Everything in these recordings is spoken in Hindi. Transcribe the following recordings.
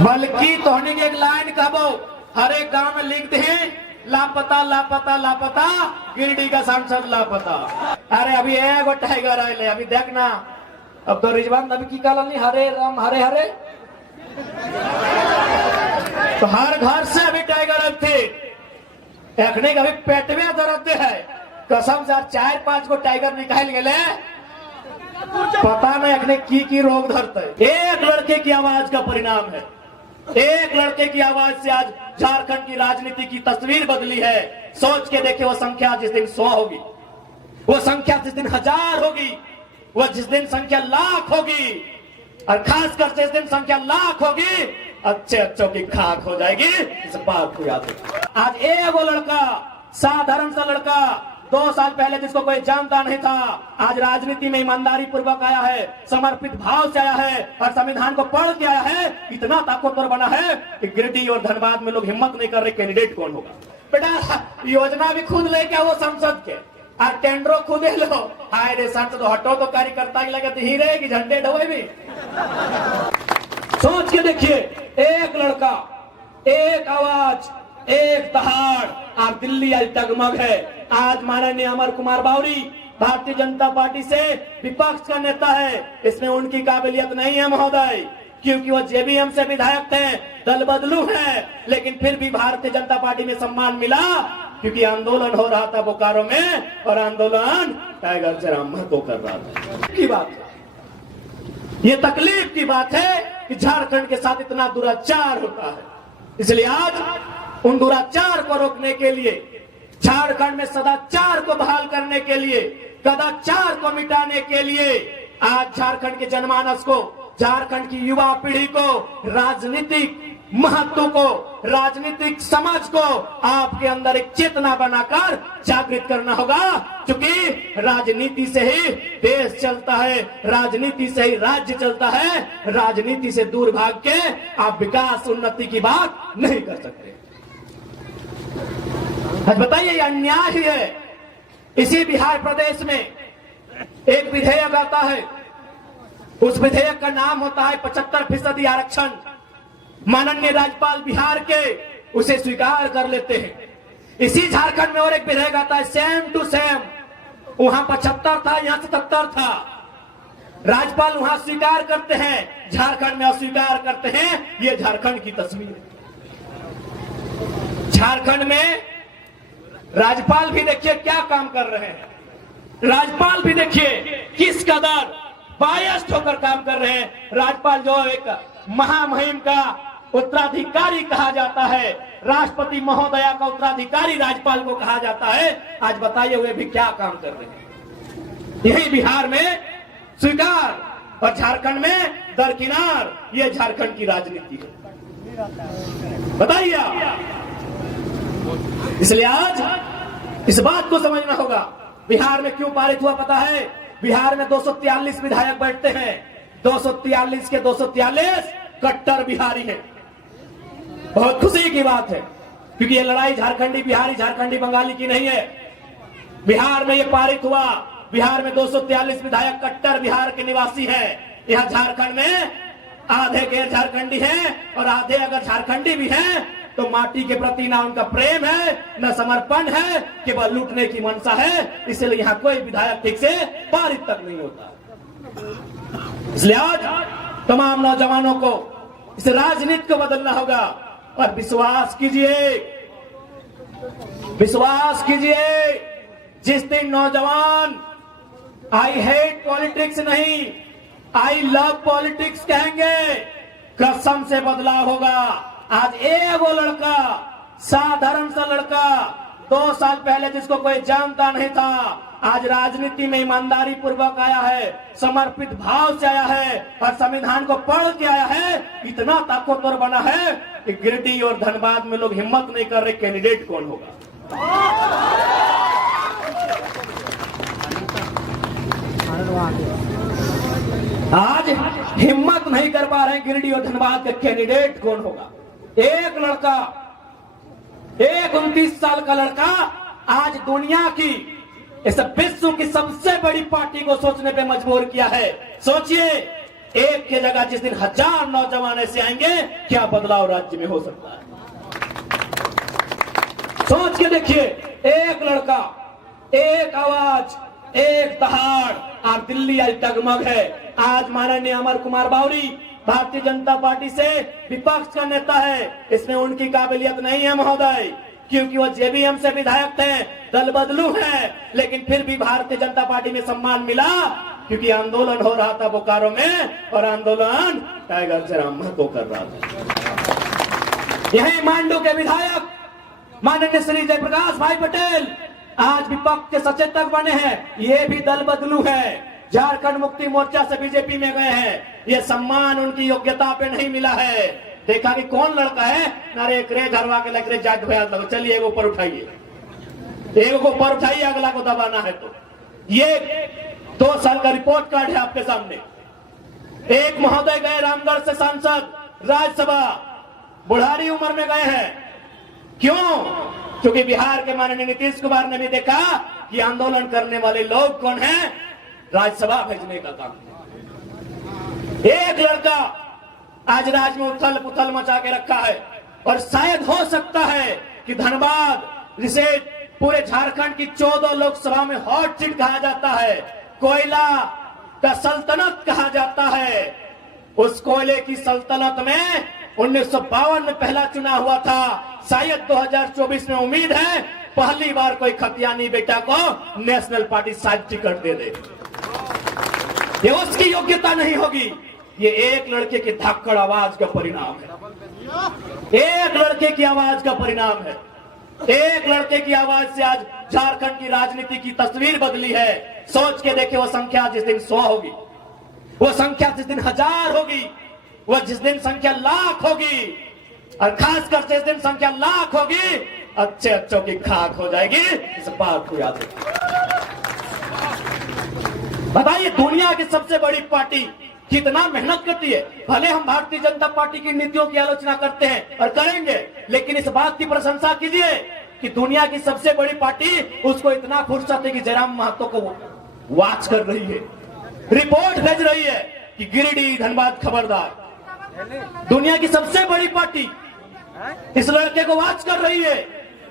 बल्कि तोहनी के एक लाइन कहबो हर एक गांव में लिख दे लापता लापता लापता गिरडी का सांसद लापता। अरे अभी एगो टाइगर आए अभी देखना। अब तो रिजवान नबी की काल नहीं हरे राम हरे हरे तो हर घर से अभी टाइगर अब थे एखने कभी पेटवे दर्द है कसम से 4-5 को टाइगर निकाल गए पता नहीं एखने की रोग धरते। एक लड़के की आवाज का परिणाम है। एक लड़के की आवाज से आज झारखंड की राजनीति की तस्वीर बदली है। सोच के देखिए वो संख्या जिस दिन 100 होगी, वो संख्या जिस दिन 1000 होगी, वो जिस दिन संख्या लाख होगी और खासकर जिस दिन संख्या लाख होगी अच्छे अच्छों की खाक हो जाएगी। इस बात को याद रखो। आज एक वो लड़का साधारण सा लड़का 2 साल पहले जिसको कोई जानता नहीं था आज राजनीति में ईमानदारी पूर्वक आया है, समर्पित भाव से आया है और संविधान को पढ़ के आया है। इतना ताकतवर बना है कि गिरिडीह और धनबाद में लोग हिम्मत नहीं कर रहे कैंडिडेट कौन होगा। बेटा योजना भी खुद लेके आओ संसद के और टेंडरो खुद लो। हाय रे सर तो हटो तो कार्यकर्ता की लगे ही रहेगी झंडे ढोए भी। सोच के देखिए एक लड़का एक आवाज एक दहाड़ आप दिल्ली आज डगमग है। आज माननीय अमर कुमार बावरी भारतीय जनता पार्टी से विपक्ष का नेता है। इसमें उनकी काबिलियत नहीं है महोदय क्योंकि वो जेबीएम से विधायक थे, दल बदलू है, लेकिन फिर भी भारतीय जनता पार्टी में सम्मान मिला क्योंकि आंदोलन हो रहा था बोकारो में और आंदोलन टाइगर जयराम महतो कर रहा था। की बात है ये तकलीफ की बात है कि झारखंड के साथ इतना दुराचार होता है। इसलिए आज उन दुराचार को रोकने के लिए, झारखंड में सदाचार को बहाल करने के लिए, कदाचार को मिटाने के लिए आज झारखंड के जनमानस को, झारखंड की युवा पीढ़ी को राजनीतिक महत्व को, राजनीतिक समझ को आपके अंदर एक चेतना बनाकर जागृत करना होगा। क्योंकि राजनीति से ही देश चलता है, राजनीति से ही राज्य चलता है। राजनीति से दूर भाग के आप विकास उन्नति की बात नहीं कर सकते। आज बताइए ये अन्याय ही है। इसी बिहार प्रदेश में एक विधेयक आता है, उस विधेयक का नाम होता है 75% आरक्षण। माननीय राज्यपाल बिहार के उसे स्वीकार कर लेते हैं। इसी झारखंड में और एक विधेयक आता है सेम टू सेम, वहां 75 था, यहां 77 था। राज्यपाल वहां स्वीकार करते हैं, झारखंड में अस्वीकार करते हैं। ये झारखंड की तस्वीर है। झारखंड में राज्यपाल भी देखिए क्या काम कर रहे हैं। राज्यपाल भी देखिए किस कदर बायस्ड होकर काम कर रहे हैं। राज्यपाल जो एक महामहिम का उत्तराधिकारी कहा जाता है, राष्ट्रपति महोदया का उत्तराधिकारी राज्यपाल को कहा जाता है। आज बताइए वे भी क्या काम कर रहे हैं। यही बिहार में स्वीकार और झारखंड में दरकिनार। ये झारखंड की राजनीति है। बताइए आप। इसलिए आज इस बात को समझना होगा बिहार में क्यों पारित हुआ पता है। बिहार में 243 विधायक बैठते हैं, 243 के 243 कट्टर बिहारी हैं। बहुत खुशी की बात है क्योंकि ये लड़ाई झारखंडी बिहारी, झारखंडी बंगाली की नहीं है। बिहार में ये पारित हुआ। बिहार में 243 विधायक कट्टर बिहार के निवासी है। यहाँ झारखंड में आधे गैर झारखंडी हैं और आधे अगर झारखंडी भी हैं तो माटी के प्रति ना उनका प्रेम है, न समर्पण है, केवल लूटने की मंशा है। इसलिए यहाँ कोई विधायक ठीक से पारित तक नहीं होता। इसलिए आज तमाम नौजवानों को इस राजनीति को बदलना होगा और विश्वास कीजिए, विश्वास कीजिए। जिस दिन नौजवान आई हेट पॉलिटिक्स नहीं आई लव पॉलिटिक्स कहेंगे, कसम से बदलाव होगा। आज एक वो लड़का साधारण सा लड़का 2 साल पहले जिसको कोई जानता नहीं था आज राजनीति में ईमानदारी पूर्वक आया है, समर्पित भाव से आया है और संविधान को पढ़ के आया है। इतना ताकतवर बना है कि गिरिडीह और धनबाद में लोग हिम्मत नहीं कर रहे कैंडिडेट कौन होगा। आज हिम्मत नहीं कर पा रहे गिरिडीह और धनबाद के कैंडिडेट कौन होगा। एक लड़का, एक 29 साल का लड़का आज दुनिया की, इस विश्व की सबसे बड़ी पार्टी को सोचने पे मजबूर किया है। सोचिए एक की जगह जिस दिन 1000 नौजवान ऐसे आएंगे, क्या बदलाव राज्य में हो सकता है। सोच के देखिए, एक लड़का, एक आवाज, एक दहाड़, और दिल्ली आज डगमग है। आज माननीय अमर कुमार बावरी भारतीय जनता पार्टी से विपक्ष का नेता है, इसमें उनकी काबिलियत नहीं है महोदय, क्योंकि वो जेबीएम से विधायक थे, दल बदलू है, लेकिन फिर भी भारतीय जनता पार्टी में सम्मान मिला, क्योंकि आंदोलन हो रहा था बोकारो में, और आंदोलन टाइगर जयराम महतो कर रहा था। यही मांडू के विधायक माननीय श्री जयप्रकाश भाई पटेल आज विपक्ष के सचेतक बने हैं, ये भी दल बदलू है, झारखंड मुक्ति मोर्चा से बीजेपी में गए हैं। ये सम्मान उनकी योग्यता पे नहीं मिला है। देखा कि कौन लड़का है, नारे करे झरवा के लग रहे जाट भैया लगो, चलिए एक ऊपर उठाइए, एक को ऊपर उठाइए, अगला को दबाना है। तो ये 2 साल का रिपोर्ट कार्ड है आपके सामने। एक महोदय गए रामगढ़ से सांसद राज्यसभा, बुढ़ारी उम्र में गए हैं। क्यों? क्योंकि बिहार के माननीय नीतीश कुमार ने भी देखा कि आंदोलन करने वाले लोग कौन हैं, राज्यसभा भेजने का काम। एक लड़का आज राज्य में उथल पुथल मचा के रखा है, और शायद हो सकता है कि धनबाद, जिसे पूरे झारखंड की 14 लोकसभा में हॉट सीट कहा जाता है, कोयला का सल्तनत कहा जाता है, उस कोयले की सल्तनत में 1952 में पहला चुनाव हुआ था। शायद 2024 में उम्मीद है पहली बार कोई खतियानी बेटा को नेशनल पार्टी शायद टिकट दे दे। ये उसकी योग्यता नहीं होगी, ये एक लड़के की धक्कड़ आवाज का परिणाम है। एक लड़के की आवाज का परिणाम है। एक लड़के की आवाज से आज झारखंड की राजनीति की तस्वीर बदली है। सोच के देखे, वो संख्या जिस दिन 100 होगी, वो संख्या जिस दिन 1000 होगी, वो जिस दिन संख्या लाख होगी, और खासकर जिस दिन संख्या लाख होगी, अच्छे अच्छों की खाक हो जाएगी। इस बात को याद रखिए। बताइए, दुनिया की सबसे बड़ी पार्टी कितना मेहनत करती है। भले हम भारतीय जनता पार्टी की नीतियों की आलोचना करते हैं और करेंगे, लेकिन इस बात की प्रशंसा कीजिए कि दुनिया की सबसे बड़ी पार्टी, उसको इतना फुर्सत है कि जयराम महतो को वॉच कर रही है, रिपोर्ट भेज रही है कि गिरिडीह धनबाद खबरदार। दुनिया की सबसे बड़ी पार्टी इस लड़के को वॉच कर रही है,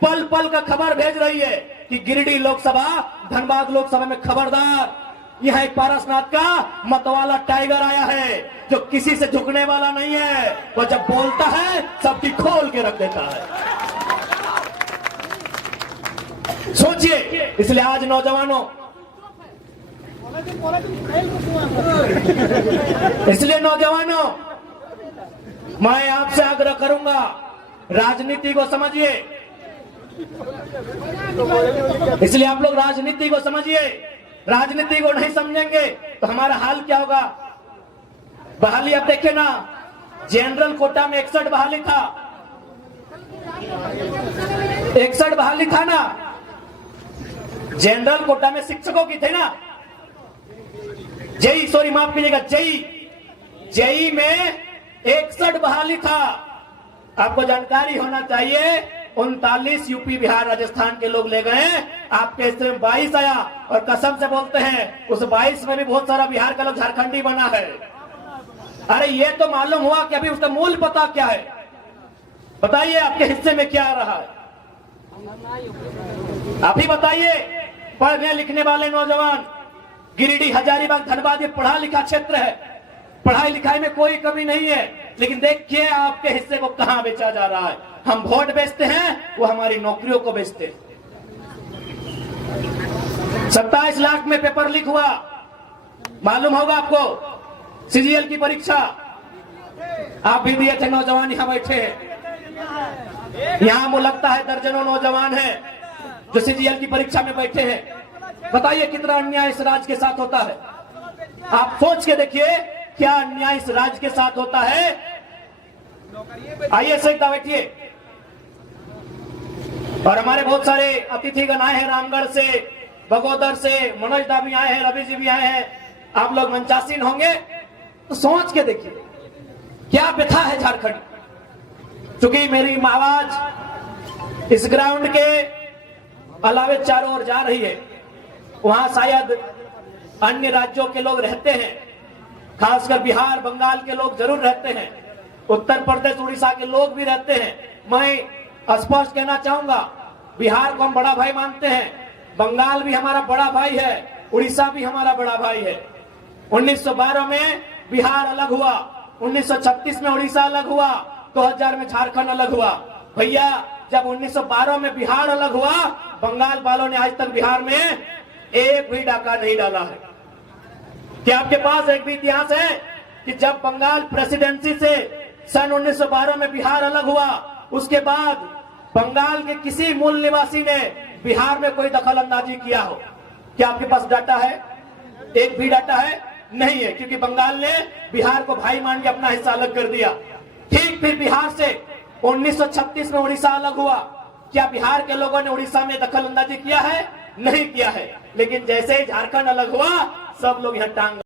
पल पल का खबर भेज रही है कि गिरिडीह लोकसभा, धनबाद लोकसभा में खबरदार। यह एक पारसनाथ का मतवाला टाइगर आया है, जो किसी से झुकने वाला नहीं है। वो जब बोलता है सबकी खोल के रख देता है। सोचिए, इसलिए आज नौजवानों, मैं आपसे आग्रह करूंगा, राजनीति को समझिए। इसलिए आप लोग राजनीति को समझिए। राजनीति को नहीं समझेंगे तो हमारा हाल क्या होगा। बहाली आप देखे ना, जनरल कोटा में 61 बहाली था, 61 बहाली था ना, जनरल कोटा में शिक्षकों की थे ना। जेई, सॉरी माफ कीजिएगा, जेई में 61 बहाली था। आपको जानकारी होना चाहिए, 39 यूपी बिहार राजस्थान के लोग ले गए, आपके हिस्से में 22 आया, और कसम से बोलते हैं उस 22 में भी बहुत सारा बिहार का लोग झारखंडी बना है। अरे ये तो मालूम हुआ कि अभी उसका मूल पता क्या है। बताइए आपके हिस्से में क्या आ रहा है, आप ही बताइए। पढ़ने लिखने वाले नौजवान, गिरिडीह, हजारीबाग, धनबाद, ये पढ़ा लिखा क्षेत्र है, पढ़ाई लिखाई में कोई कमी नहीं है, लेकिन देखिए आपके हिस्से को कहां बेचा जा रहा है। हम वोट बेचते हैं, वो हमारी नौकरियों को बेचते हैं। 27 लाख में पेपर लीक हुआ, मालूम होगा आपको। सीजीएल की परीक्षा आप भी दिए थे, नौजवान यहां बैठे हैं। यहां मुझे लगता है दर्जनों नौजवान हैं जो सीजीएल की परीक्षा में बैठे हैं। बताइए कितना अन्याय इस राज्य के साथ होता है। आप सोच के देखिए क्या अन्याय इस राज्य के साथ होता है। आइए सही बैठिए। और हमारे बहुत सारे अतिथिगण आए हैं रामगढ़ से, बगोदर से, मनोज दा भी आए हैं, रवि जी भी आए हैं। आप लोग मंचासीन होंगे तो सोच के देखिए क्या व्यथा है झारखंड। क्योंकि मेरी आवाज इस ग्राउंड के अलावे चारों ओर जा रही है, वहां शायद अन्य राज्यों के लोग रहते हैं। खासकर बिहार बंगाल के लोग जरूर रहते हैं, उत्तर प्रदेश उड़ीसा के लोग भी रहते हैं। मैं स्पष्ट कहना चाहूंगा, बिहार को हम बड़ा भाई मानते हैं, बंगाल भी हमारा बड़ा भाई है, उड़ीसा भी हमारा बड़ा भाई है। 1912 में बिहार अलग हुआ, 1936 में उड़ीसा अलग हुआ, 2000 में झारखंड अलग हुआ। भैया जब 1912 में बिहार अलग हुआ, बंगाल वालों ने आज तक बिहार में एक भी डाका नहीं डाला है। क्या आपके पास एक भी इतिहास है कि जब बंगाल प्रेसिडेंसी से सन 1912 में बिहार अलग हुआ, उसके बाद बंगाल के किसी मूल निवासी ने बिहार में कोई दखल अंदाजी किया हो? क्या आपके पास डाटा है? एक भी डाटा है? नहीं है, क्योंकि बंगाल ने बिहार को भाई मान के अपना हिस्सा अलग कर दिया। ठीक फिर बिहार से 1936 में उड़ीसा अलग हुआ, क्या बिहार के लोगों ने उड़ीसा में दखल अंदाजी किया है? नहीं किया है। लेकिन जैसे ही झारखंड अलग हुआ, सब लोग यहाँ टांग